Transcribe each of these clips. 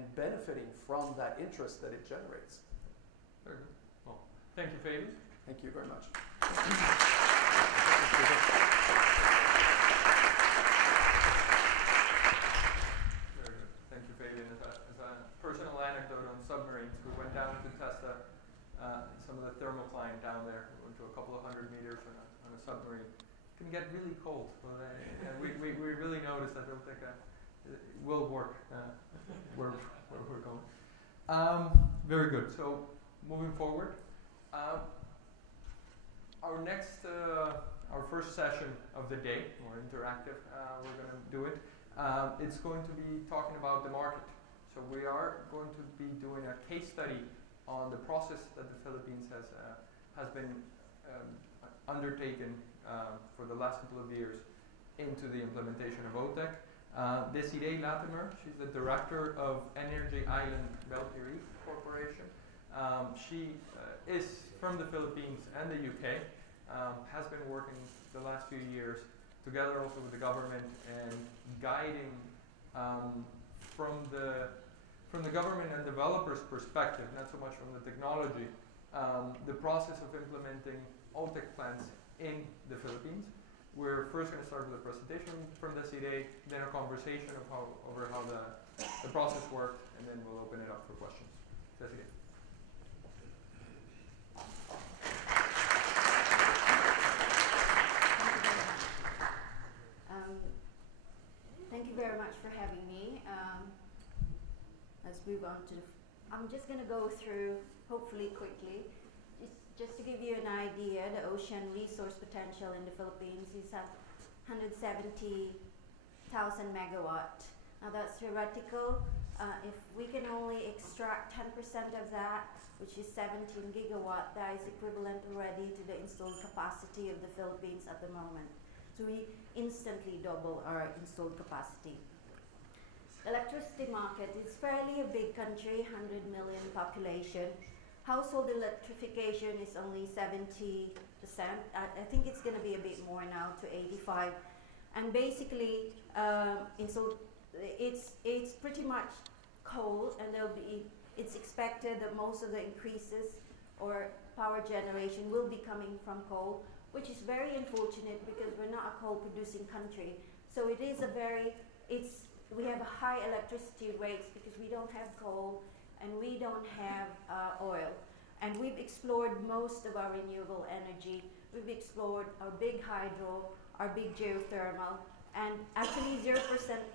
and benefiting from that interest that it generates. Very good. Well, thank you, Fabian. Thank you very much. Very good. Thank you, Fabian. As a personal anecdote on submarines, we went down to test some of the thermocline down there. We went to a couple of 100 meters on a submarine. It can get really cold, but we really noticed that it'll take it will work where we're going. Very good. So moving forward, our next, our first session of the day, more interactive, we're going to do it. It's going to be talking about the market. So we are going to be doing a case study on the process that the Philippines has been undertaken for the last couple of years into the implementation of OTEC. Desiree Latimer, she's the director of Energy Island Pirie Corporation. She is from the Philippines and the UK, has been working the last few years together also with the government and guiding from the government and developers' perspective, not so much from the technology, the process of implementing OTEC plants in the Philippines. We're first going to start with a presentation from Desiree, then a conversation over how the process worked, and then we'll open it up for questions. Desiree. Thank you very much for having me. Let's move on to I'm just going to go through, hopefully quickly, just to give you an idea. The ocean resource potential in the Philippines is at 170,000 megawatt. Now that's theoretical. If we can only extract 10% of that, which is 17 gigawatt, that is equivalent already to the installed capacity of the Philippines at the moment. So we instantly double our installed capacity. Electricity market is fairly a big country, 100 million population. Household electrification is only 70%. I think it's going to be a bit more now, to 85%. And basically, it's pretty much coal, and it's expected that most of the increases or power generation will be coming from coal, which is very unfortunate because we're not a coal-producing country. So it is we have a high electricity rates because we don't have coal and we don't have oil. And we've explored most of our renewable energy. We've explored our big hydro, our big geothermal, and actually 0%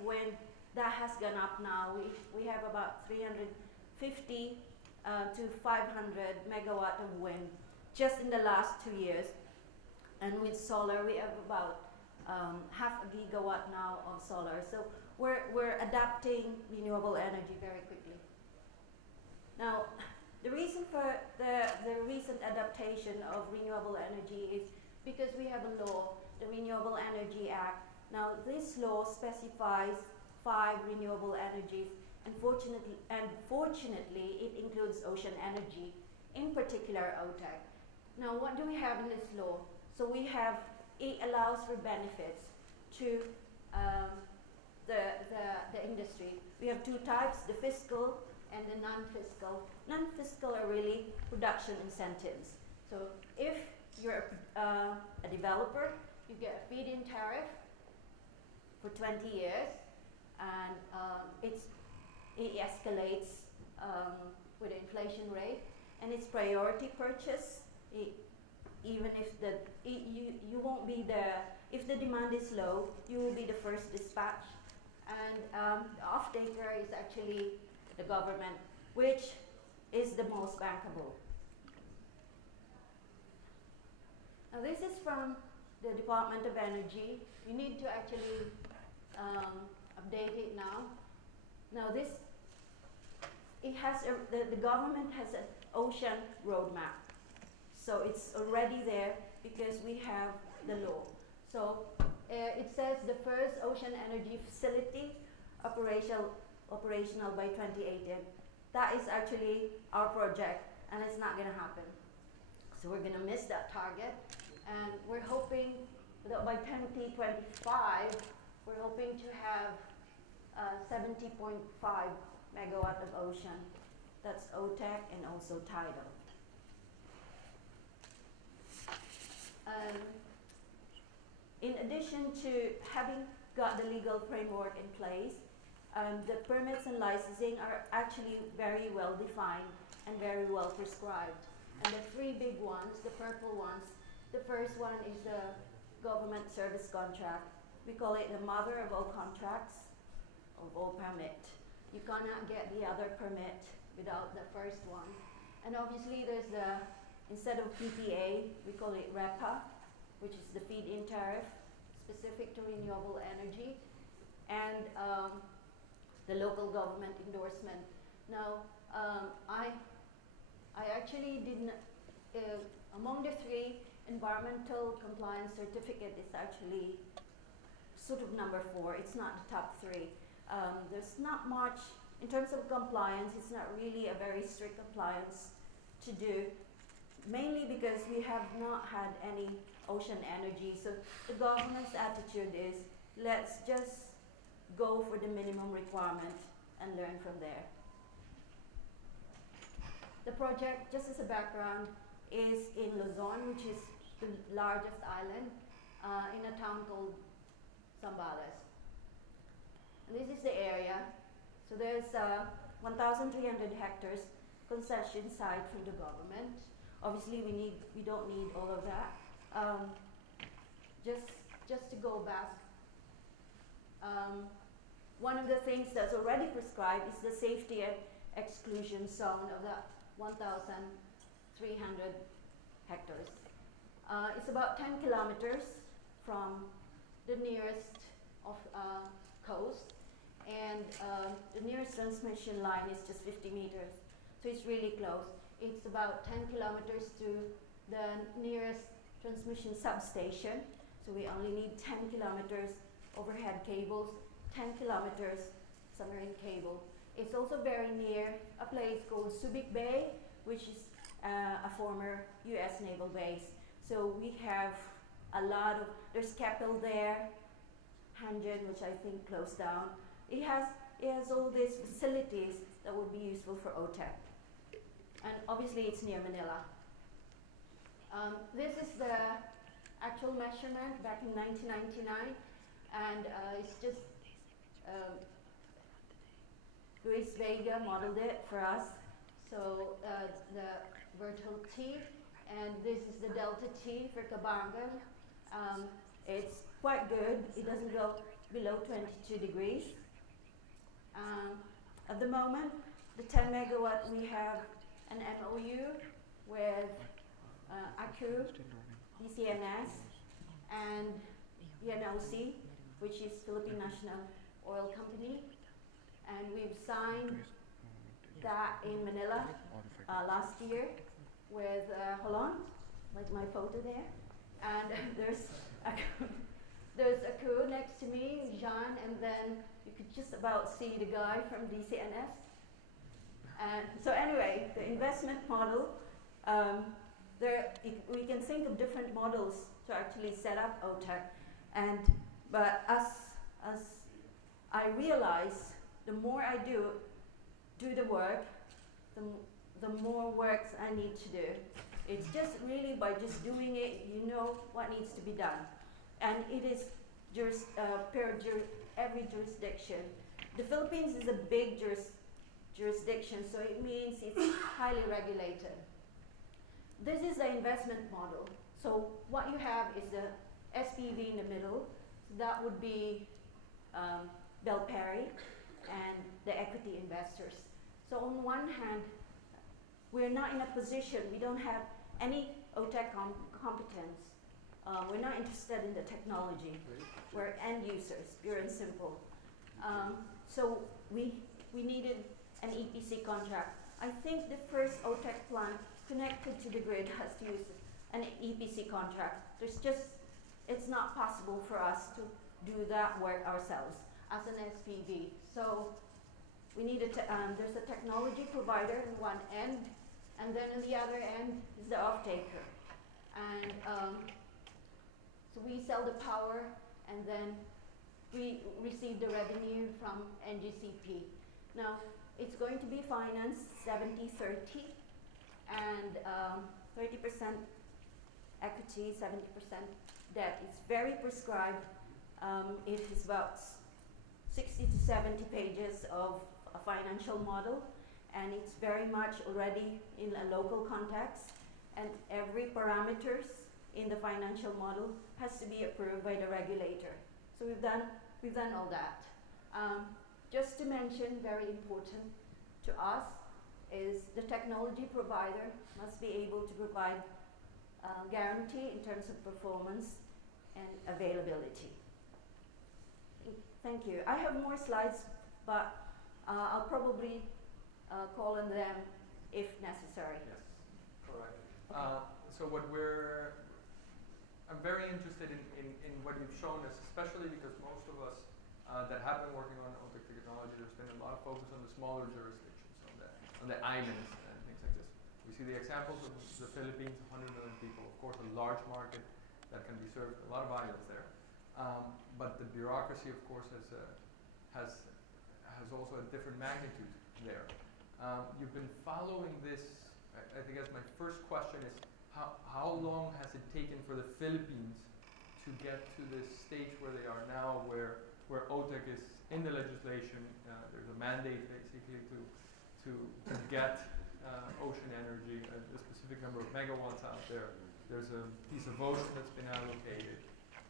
wind, that has gone up now. We have about 350 to 500 megawatt of wind just in the last 2 years. And with solar, we have about half a gigawatt now of solar. So we're adapting renewable energy very quickly. Now, the reason for the recent adaptation of renewable energy is because we have a law, the Renewable Energy Act. Now, this law specifies 5 renewable energies, and fortunately, it includes ocean energy, in particular OTEC. Now, what do we have in this law? So it allows for benefits to the industry. We have 2 types, the fiscal and the non-fiscal. Non-fiscal are really production incentives. So if you're a developer, you get a feed-in tariff for 20 years, and it escalates with the inflation rate, and it's priority purchase. Even if you won't be if the demand is low, you will be the first dispatch. And the off-taker is actually the government, which is the most bankable. Now this is from the Department of Energy. You need to actually update it now. Now the government has an ocean roadmap. So it's already there because we have the law. So it says the first ocean energy facility operational by 2018. That is actually our project, and it's not going to happen. So we're going to miss that target, and we're hoping that by 2025, we're hoping to have 70.5 megawatt of ocean. That's OTEC and also tidal. In addition to having got the legal framework in place, the permits and licensing are actually very well defined and very well prescribed. And the three big ones, the purple ones, the first one is the government service contract. We call it the mother of all contracts, of all permit. You cannot get the other permit without the first one. And obviously there's the, instead of PPA, we call it REPA, which is the feed-in tariff, specific to renewable energy, and the local government endorsement. Now, I actually didn't, among the three, environmental compliance certificate is actually sort of number 4. It's not the top 3. There's not much, in terms of compliance, it's not really a very strict compliance to do, mainly because we have not had any ocean energy. So the government's attitude is, let's just go for the minimum requirement and learn from there. The project, just as a background, is in Luzon, which is the largest island, in a town called Zambales. And this is the area. So there's 1,300 hectares concession site from the government. Obviously, we don't need all of that. Just to go back, one of the things that's already prescribed is the safety and exclusion zone of that 1,300 hectares. It's about 10 kilometers from the nearest coast, and the nearest transmission line is just 50 meters, so it's really close. It's about 10 kilometers to the nearest transmission substation, so we only need 10 kilometers overhead cables, 10 kilometers submarine cable. It's also very near a place called Subic Bay, which is a former US naval base. So we have a lot of, there's Keppel there, Hanjin, which I think closed down. It has all these facilities that would be useful for OTEC. And obviously it's near Manila. This is the actual measurement back in 1999, and it's just Luis Vega modeled it for us. So the vertical T, and this is the delta T for Cabangan. It's quite good. It doesn't go below 22 degrees. At the moment, the 10 megawatt, we have an MOU with ACU, DCNS, and ENOC, which is Philippine National Oil Company. And we've signed that in Manila last year with Holland, like my photo there. And there's a crew next to me, Jean, and then you could just about see the guy from DCNS. And so anyway, the investment model, we can think of different models to actually set up OTEC. But as I realize, the more I do the work, the more works I need to do. It's just really by just doing it, you know what needs to be done. And it is every jurisdiction. The Philippines is a big jurisdiction, so it means it's highly regulated. This is the investment model. So what you have is the SPV in the middle. So that would be Pirie and the equity investors. So on one hand, we're not in a position, we don't have any OTEC competence. We're not interested in the technology. We're end users, pure and simple. So we needed an EPC contract. I think the first OTEC plant connected to the grid has to use an EPC contract. It's not possible for us to do that work ourselves as an SPV. So we needed to, there's a technology provider in one end, and then on the other end is the off-taker. And so we sell the power, and then we receive the revenue from NGCP. Now, it's going to be financed 70-30, and 30% equity, 70% debt. It's very prescribed. It is about 60 to 70 pages of a financial model, and it's very much already in a local context, and every parameters in the financial model has to be approved by the regulator. So we've done all that. Just to mention, very important to us is the technology provider must be able to provide guarantee in terms of performance and availability. Thank you. I have more slides, but I'll probably call on them if necessary. Yes, correct. Okay. So I'm very interested in what you've shown us, especially because most of us that have been working on OTEC technology, there's been a lot of focus on the smaller jurisdictions, on the islands and things like this. We see the examples of the Philippines, 100 million people, of course a large market that can be served, a lot of islands there. But the bureaucracy, of course, has also a different magnitude there. You've been following this. I think that's my first question is, how long has it taken for the Philippines to get to this stage where they are now, where OTEC is in the legislation? There's a mandate basically to get ocean energy, a specific number of megawatts out there. There's a piece of ocean that's been allocated.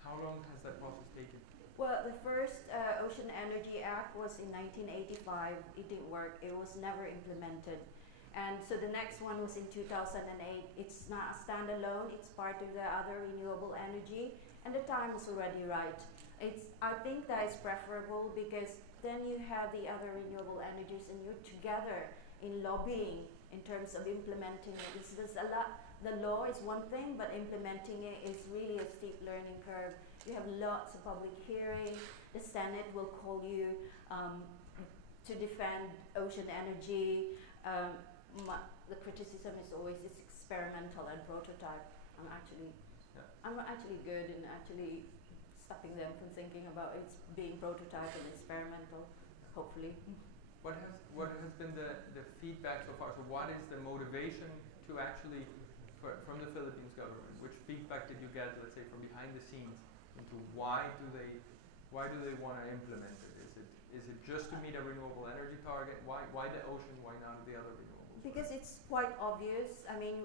How long has that process taken? Well, the first Ocean Energy Act was in 1985. It didn't work. It was never implemented. And so the next one was in 2008. It's not a standalone. It's part of the other renewable energy. And the time was already right. I think that is preferable because then you have the other renewable energies and you're together in lobbying in terms of implementing it. There's a lot. The law is one thing, but implementing it is really a steep learning curve. You have lots of public hearing. The Senate will call you to defend ocean energy. The criticism is always it's experimental and prototype. I'm actually good in actually stopping them from thinking about it's being prototype and experimental. Hopefully. What has been the feedback so far? So what is the motivation to actually from the Philippines government? Which feedback did you get, let's say, from behind the scenes into why do they want to implement it? Is it just to meet a renewable energy target? Why the ocean? Why not the other renewables? Because it's quite obvious. I mean,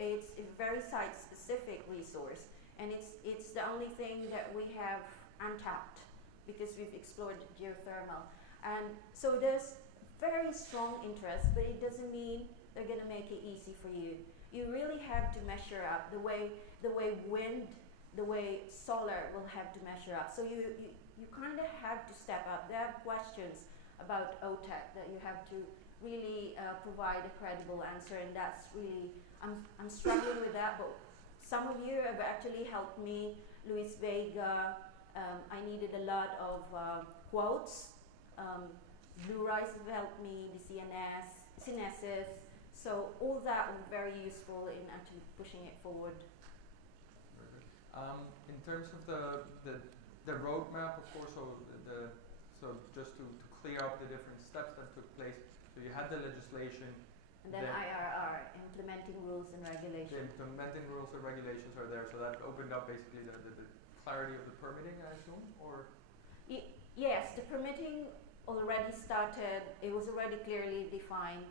it's a very site-specific resource, and it's the only thing that we have untapped because we've explored geothermal, and so there's very strong interest, but it doesn't mean they're going to make it easy for you. You really have to measure up the way wind, the way solar will have to measure up. So you kind of have to step up. There are questions about OTEC that you have to really provide a credible answer, and that's really, I'm struggling with that, but some of you have actually helped me. Luis Vega, I needed a lot of quotes. Blue Rise have helped me, the CNSs. So all that was very useful in actually pushing it forward. Very good. In terms of the roadmap, of course, so just to clear up the different steps that took place. So you had the legislation. And then IRR, implementing rules and regulations. The implementing rules and regulations are there, so that opened up basically the clarity of the permitting, I assume, or? Yes, the permitting already started. It was already clearly defined.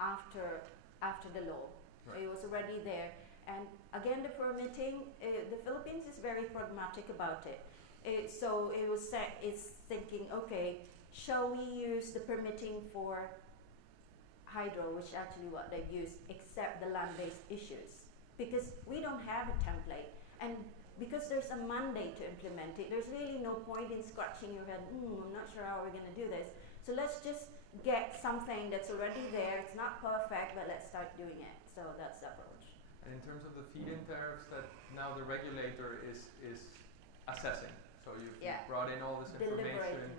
After the law. Right. It was already there. And again, the permitting, the Philippines is very pragmatic about it. So it was it's thinking, okay, shall we use the permitting for hydro, which actually what they've used, except the land-based issues? Because we don't have a template. And because there's a mandate to implement it, there's really no point in scratching your head, I'm not sure how we're going to do this. So let's just get something that's already there. It's not perfect, but let's start doing it. So that's the approach. And in terms of the feed-in tariffs that now the regulator is assessing. So you've brought in all this information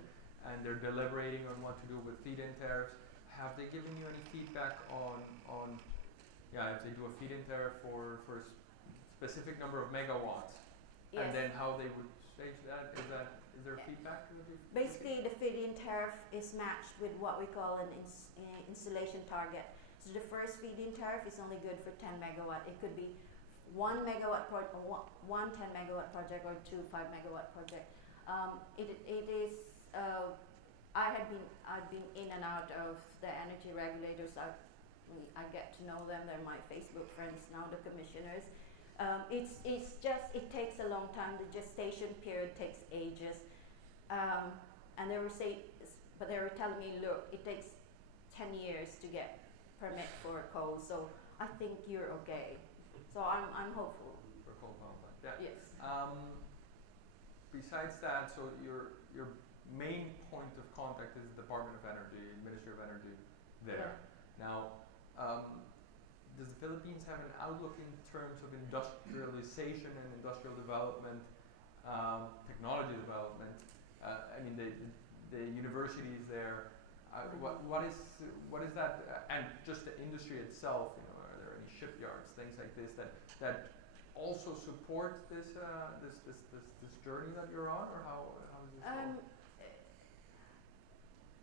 and they're deliberating on what to do with feed-in tariffs. Have they given you any feedback on if they do a feed-in tariff for a specific number of megawatts, yes. and then how they would stage that? Is is there feedback? Basically, the feed-in tariff is matched with what we call an installation target. So the first feed-in tariff is only good for 10 megawatt. It could be 1 megawatt one 10 megawatt project or 2 5 megawatt project. It is. I've been in and out of the energy regulators. I get to know them. They're my Facebook friends now, the commissioners. It's just, it takes a long time. The gestation period takes ages. And they were telling me, look, it takes 10 years to get permit for coal. So I think you're okay. So I'm hopeful. For coal power plant, yeah. Yes. Besides that, so your main point of contact is the Department of Energy, Ministry of Energy there. Yeah. Now, does the Philippines have an outlook in terms of industrialization and industrial development, technology development? I mean, the universities there. What is that? And just the industry itself. You know, are there any shipyards, things like this that also support this journey that you're on, or how is this?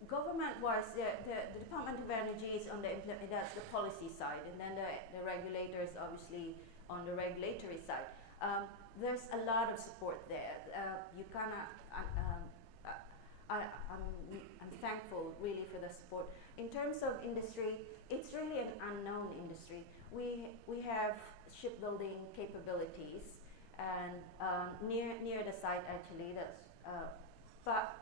Government-wise, the Department of Energy is on that's the policy side, and then the regulators obviously on the regulatory side. There's a lot of support there. You cannot. I'm thankful really for the support. In terms of industry, it's really an unknown industry. We have shipbuilding capabilities, and near the site actually. But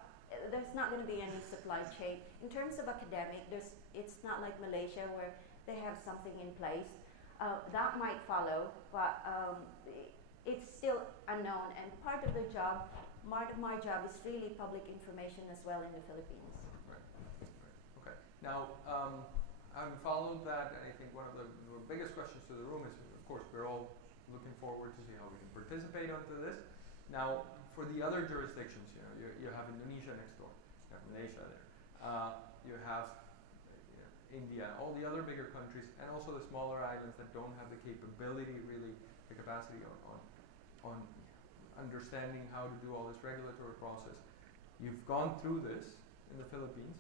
there's not going to be any supply chain. In terms of academic, it's not like Malaysia where they have something in place. That might follow, but it's still unknown. And part of my job is really public information as well in the Philippines. Right. Okay. Now, having followed that, I think one of the biggest questions to the room is, of course, we're all looking forward to see how we can participate onto this. Now, for the other jurisdictions, you have Indonesia next door, you have Malaysia there, you have India, all the other bigger countries, and also the smaller islands that don't have the capability, really, the capacity on understanding how to do all this regulatory process. You've gone through this in the Philippines.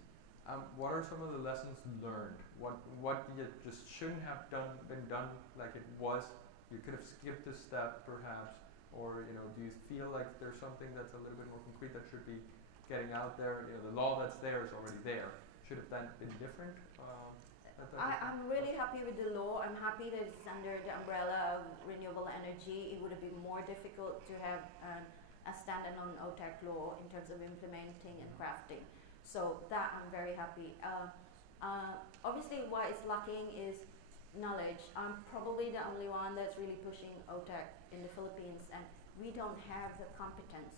What are some of the lessons learned? What you just shouldn't have been done like it was? You could have skipped a step, perhaps. Or do you feel like there's something that's a little bit more concrete that should be getting out there? The law that's there is already there. Should have that been different? I'm really happy with the law. I'm happy that it's under the umbrella of renewable energy. It would have been more difficult to have a standalone OTEC law in terms of implementing and crafting. So that I'm very happy. Obviously, what is lacking is knowledge. I'm probably the only one that's really pushing OTEC in the Philippines, and we don't have the competence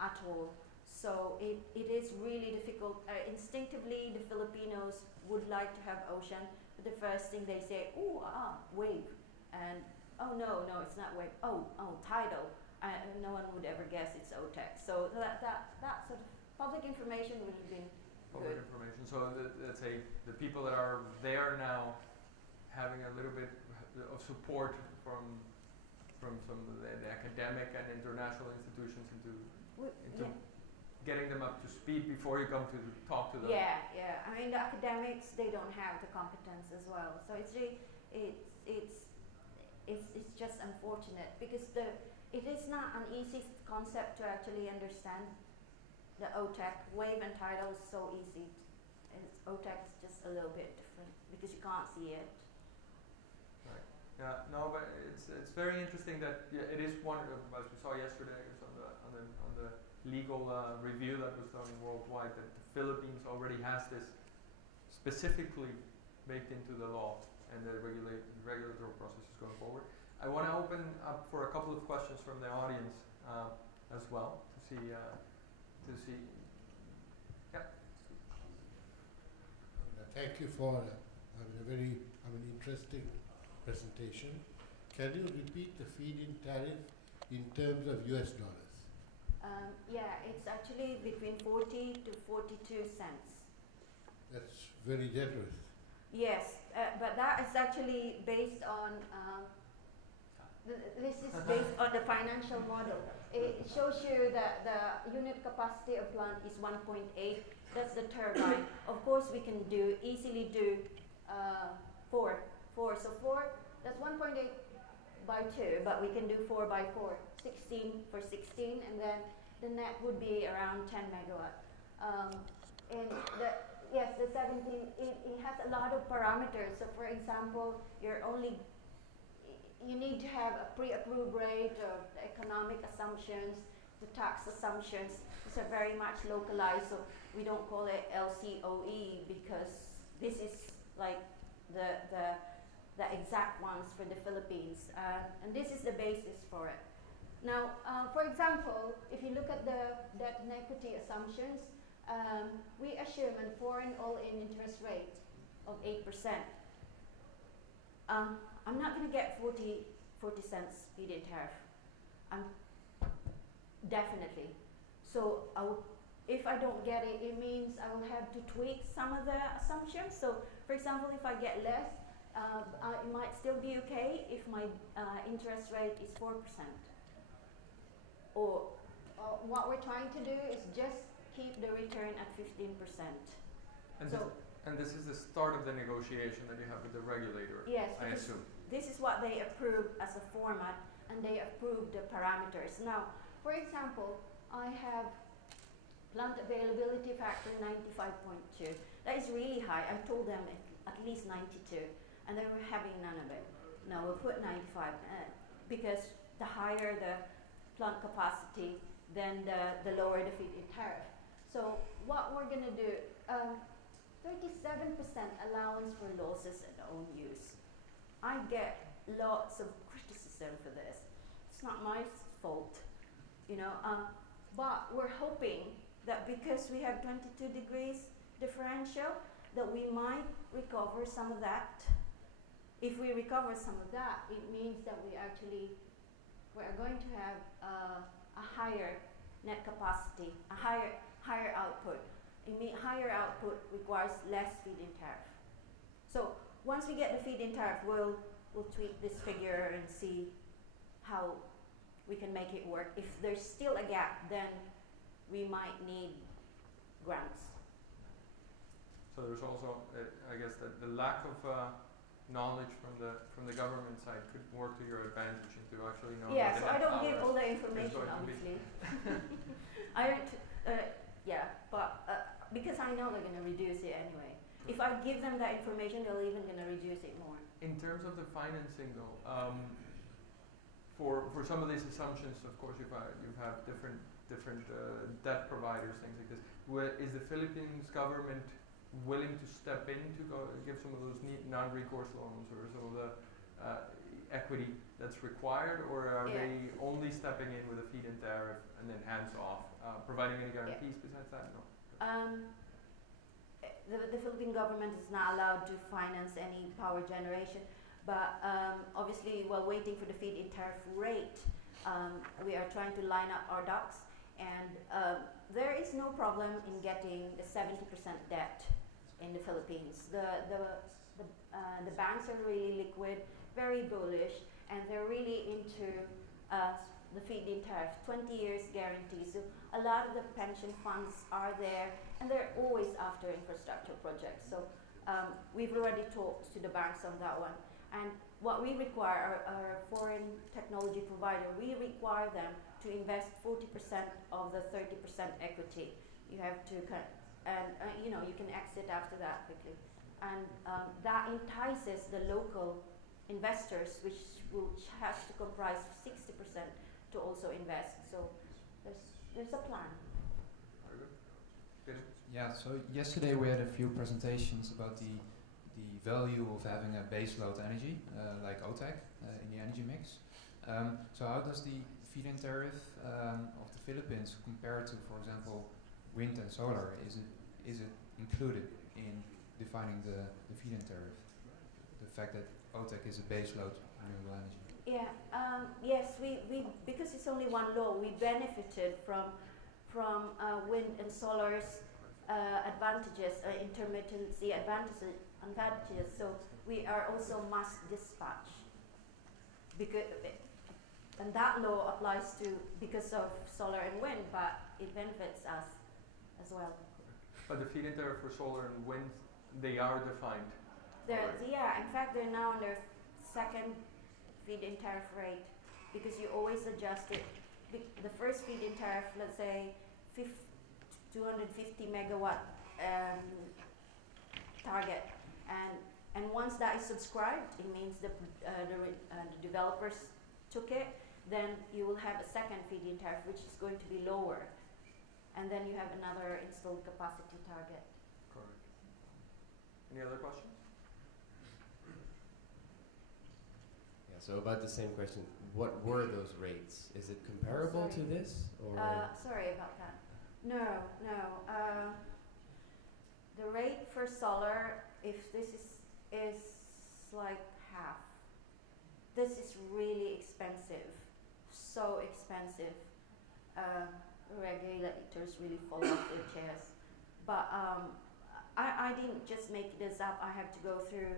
at all. So it is really difficult. Instinctively, the Filipinos would like to have ocean, but the first thing they say, wave, and no, it's not wave. Tidal. No one would ever guess it's OTEC. So that sort of public information would have been public good. Information. So let's say the people that are there now, having a little bit of support from some of the academic and international institutions into getting them up to speed before you come to talk to them. Yeah. I mean, the academics, they don't have the competence as well. So it's just unfortunate because it is not an easy concept to actually understand. The OTEC, wave and tidal is so easy. OTEC is just a little bit different because you can't see it. Yeah, no, but it's very interesting that it is one of the, as we saw yesterday, I guess on the legal review that was done worldwide, that the Philippines already has this specifically baked into the law, and the regulatory process is going forward. I want to open up for a couple of questions from the audience as well to see. Yeah. Thank you for a very interesting presentation. Can you repeat the feed-in tariff in terms of US dollars? It's actually between 40 to 42 cents. That's very generous. Yes, but that is actually based on This is based on the financial model. It shows you that the unit capacity of plant is 1.8. That's the turbine. Of course, we can easily do 4. So 4, that's 1.8 by 2, but we can do 4 by 4, 16 for 16, and then the net would be around 10 megawatt. And the 17, it has a lot of parameters. So for example, you need to have a pre-approved rate of the economic assumptions, the tax assumptions. These are very much localized, so we don't call it LCOE because this is like the exact ones for the Philippines, and this is the basis for it. Now, for example, if you look at the debt and equity assumptions, we assume a foreign all-in interest rate of 8%. I'm not going to get 40 cents feed-in tariff. Definitely. So if I don't get it, it means I will have to tweak some of the assumptions. So, for example, if I get less, it might still be okay if my interest rate is 4%. Or what we're trying to do is just keep the return at 15%. And this is the start of the negotiation that you have with the regulator, yes, I assume. This is what they approve as a format, and they approve the parameters. Now, for example, I have plant availability factor 95.2. That is really high. I told them at least 92, and they were having none of it. No, we'll put 95 because the higher the plant capacity, then the lower the feed-in tariff. So what we're going to do, 37% allowance for losses and own use. I get lots of criticism for this. It's not my fault, you know, but we're hoping that because we have 22 degrees differential, that we might recover some of that. If we recover some of that, it means that we are going to have a higher net capacity, a higher output. Higher output requires less feed-in tariff. So once we get the feed-in tariff, we'll tweak this figure and see how we can make it work. If there's still a gap, then we might need grants. So there's also, I guess, that the lack of knowledge from the government side could work to your advantage into actually knowing. Yeah, so I don't give all the information, obviously. I don't. But because I know they're going to reduce it anyway. If I give them that information, they're even going to reduce it more. In terms of the financing, though, for some of these assumptions, of course, you have different debt providers, things like this. Is the Philippines government willing to step in to give some of those non-recourse loans or some of the equity that's required, or are they only stepping in with a feed-in tariff and then hands off, providing any guarantees besides that? No. The Philippine government is not allowed to finance any power generation, but obviously while waiting for the feed-in tariff rate, we are trying to line up our ducks, and there is no problem in getting the 70% debt in the Philippines. The banks are really liquid, very bullish, and they're really into the feed-in tariff, 20 years guarantee. So a lot of the pension funds are there, and they're always after infrastructure projects. So we've already talked to the banks on that one. And what we require, our foreign technology provider, we require them to invest 40% of the 30% equity. You have to you can exit after that quickly. And that entices the local investors, which has to comprise 60%, to also invest. So there's a plan. Very good. Yeah, so yesterday we had a few presentations about the value of having a baseload energy, like OTEC, in the energy mix. So how does the feed-in tariff of the Philippines compare to, for example, wind and solar? Is it included in defining the feed-in tariff? The fact that OTEC is a baseload renewable energy. Yeah. Yes. We because it's only one law. We benefited from wind and solar's advantages, intermittency advantages. So we are also must dispatch because and that law applies to because of solar and wind, but it benefits us as well. But the feed-in tariff for solar and wind, they are defined. Yeah, in fact, they're now on their second feed-in tariff rate because you always adjust it. The first feed-in tariff, let's say 250 megawatt target, and once that is subscribed, it means the developers took it. Then you will have a second feed-in tariff, which is going to be lower, and then you have another installed capacity target. Correct. Any other questions? Yeah, so about the same question, what were those rates? Is it comparable to this? Or Sorry about that. No. The rate for solar, if this is like half. This is really expensive, so expensive. Regulators really fall off their chairs. But I didn't just make this up. I have to go through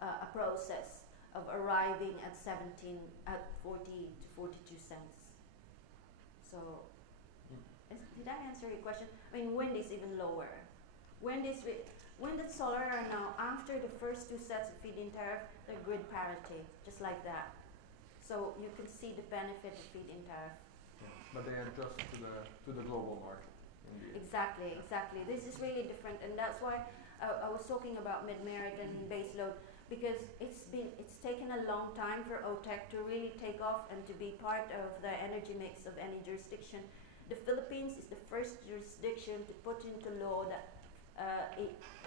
a process of arriving at 40 to 42 cents. So, did I answer your question? I mean, wind is even lower. Wind and solar are now, after the first two sets of feed-in tariff, they're grid parity, just like that. So you can see the benefit of feed-in tariff. Yeah. But they adjust to the global market. Indeed. Exactly. This is really different, and that's why I was talking about mid-merit and baseload, because it's taken a long time for OTEC to really take off and to be part of the energy mix of any jurisdiction. The Philippines is the first jurisdiction to put into law that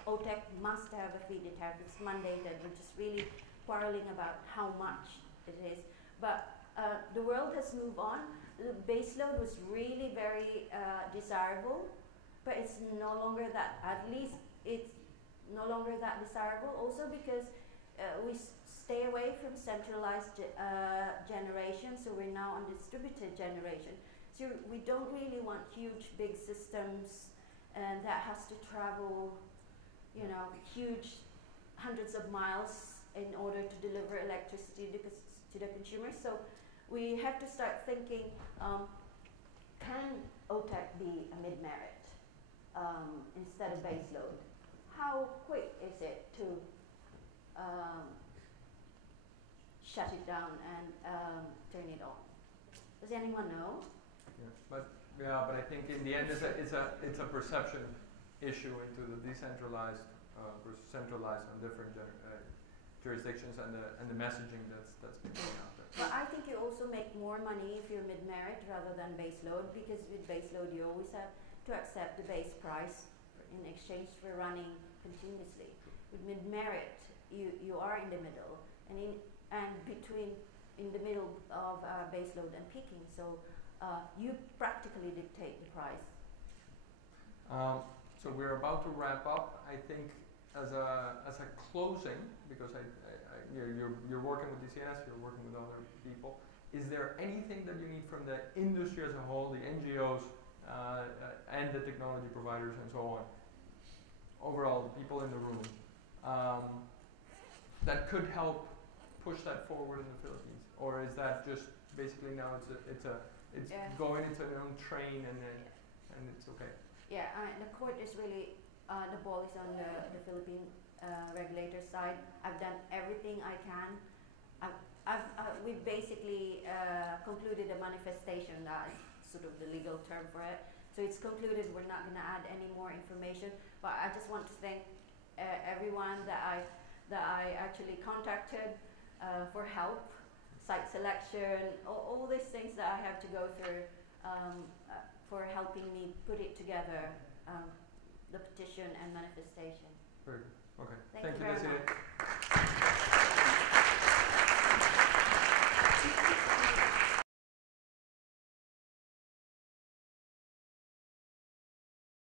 OTEC must have a feed-in tariff. It's mandated. We're just really quarreling about how much it is. But the world has moved on. The baseload was really very desirable, but it's no longer that. At least it's no longer that desirable. Also because we stay away from centralized generation, so we're now on distributed generation. So we don't really want huge, big systems and that has to travel, huge hundreds of miles in order to deliver electricity to the consumers. So we have to start thinking, can OTEC be a mid-merit instead of baseload? How quick is it to shut it down and turn it on? Does anyone know? But I think in the end it's a perception issue into the decentralized versus centralized on different jurisdictions and the messaging that's been going out there. Well, I think you also make more money if you're mid-merit rather than baseload, because with baseload you always have to accept the base price in exchange for running continuously. With mid-merit, you are in the middle and in the middle of baseload and peaking. So you practically dictate the price. So we're about to wrap up. I think as a closing, because you're working with DCNS, you're working with other people. Is there anything that you need from the industry as a whole, the NGOs, and the technology providers and so on? Overall, the people in the room, that could help push that forward in the Philippines, or is that just basically now it's going into their own train and it's okay? Yeah, the court is really the ball is on the Philippine regulator side. I've done everything I can. We've basically concluded a manifestation. That is sort of the legal term for it. So it's concluded. We're not going to add any more information. But I just want to thank everyone that I actually contacted for help, site selection, all these things that I have to go through for helping me put it together, the petition and manifestation. Very good. Okay. Thank you very Desiree. much.